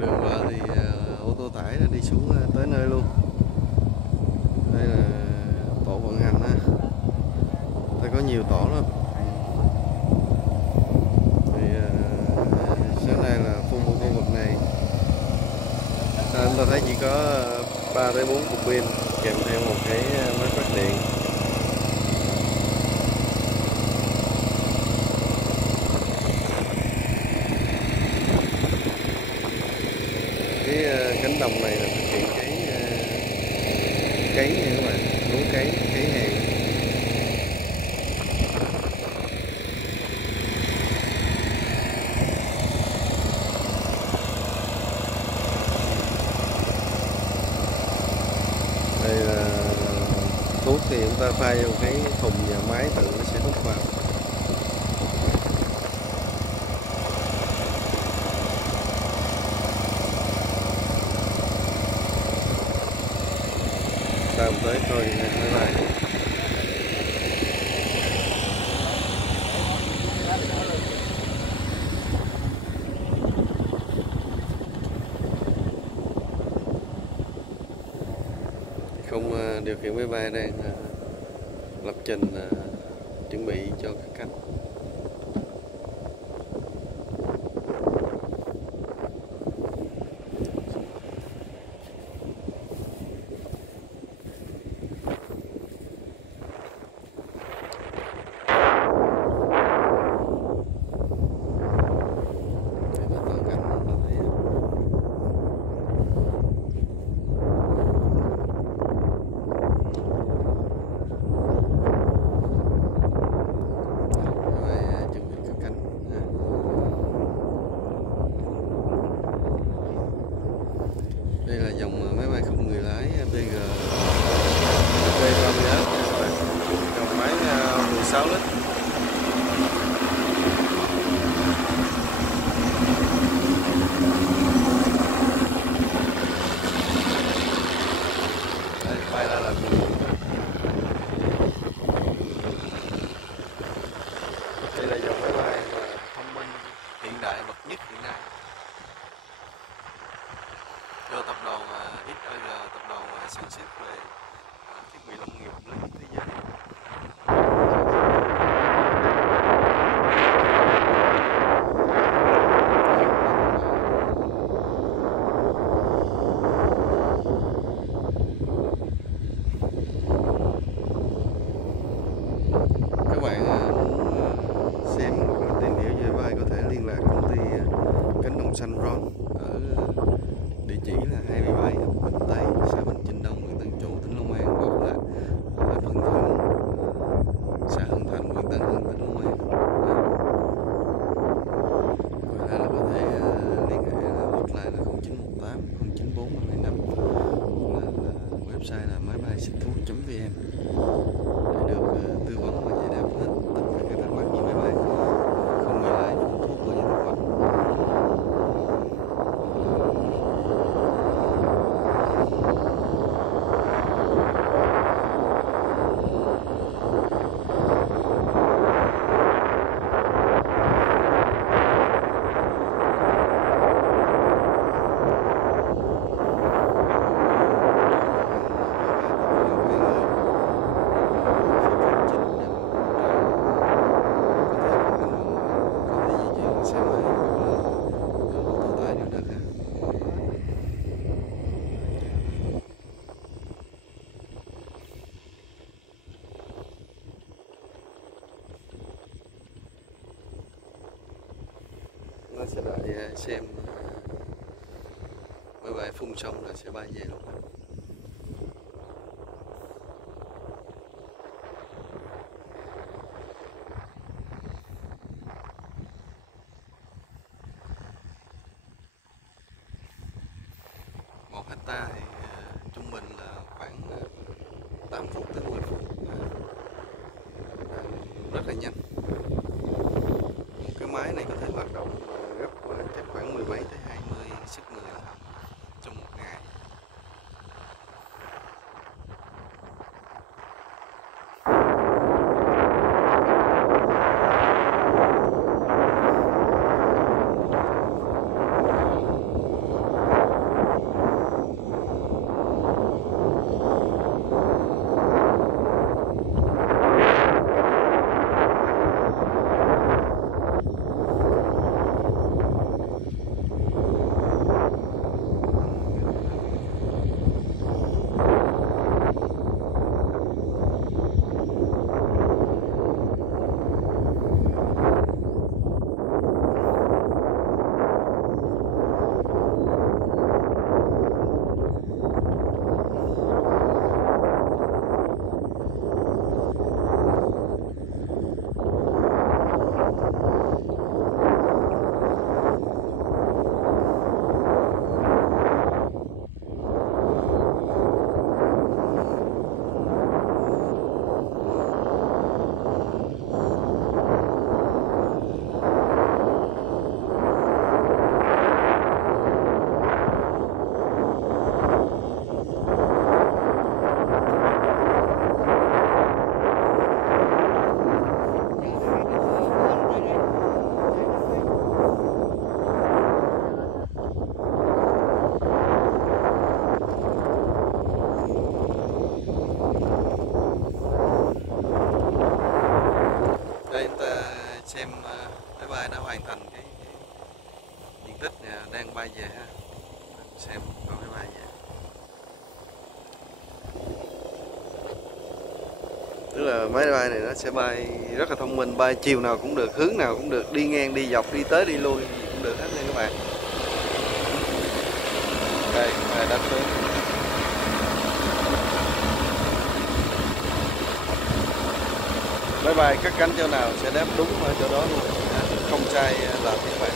Đường vào thì ô tô tải là đi xuống tới nơi luôn. Đây là tổ vận hành ha. Đây có nhiều tổ lắm. Thì sáng nay là phun một khu vực này. Chúng ta thấy chỉ có 3 tới 4 cục pin kèm theo một cái máy phát điện. Cái cánh đồng này là thực hiện cái cấy nha các bạn, lúa cấy hàng. Đây là thuốc thì chúng ta pha vô cái thùng và máy tự nó sẽ hút vào. Tạm tới coi máy bay. Không điều khiển máy bay đang lập trình chuẩn bị cho các cánh. Đây là dòng máy bay không người lái PG P30s, dòng máy 16 lít. Đây, bay ra là đây là dòng máy bay thông minh hiện đại bậc nhất hiện nay do tập đoàn XAG, tập đoàn sản xuất về thiết bị nông nghiệp lớn nhất thế giới. Các bạn muốn xem hoặc là tìm hiểu về máy bay có thể liên lạc công ty Cánh Đồng Xanh Drone ở địa chỉ là 27 Bình Tây, xã Bình Chinh Đông, huyện Tân Trụ, tỉnh Long An, hoặc là ở Phân Thượng, xã Hưng Thành, huyện Tân Hưng, tỉnh Long An. Ngoài ra là có thể liên hệ là hotline là 0918 094 325 hoặc là website là maybayxitthuoc.vn để được tư vấn và giải đáp hết tất cả các thắc mắc về máy bay không người lái, phun thuốc và những thực phẩm. Nó sẽ đợi xem máy bay phun xong là sẽ bay về luôn. Một hecta thì trung bình là khoảng 8 phút tới 10 phút, rất là nhanh. Một cái máy này có thể hoạt động gấp chắc khoảng 10 mấy tới 20 sức người trong một ngày. Đây chúng ta xem máy bay đã hoàn thành cái diện tích nhà đang bay về ha. Xem con máy bay về. Tức là máy bay này nó sẽ bay rất là thông minh, bay chiều nào cũng được, hướng nào cũng được, đi ngang, đi dọc, đi tới, đi lui gì cũng được hết nha các bạn. Đây, máy đáp xuống. Máy bay cắt cánh chỗ nào sẽ đáp đúng ở chỗ đó luôn, không sai là như vậy.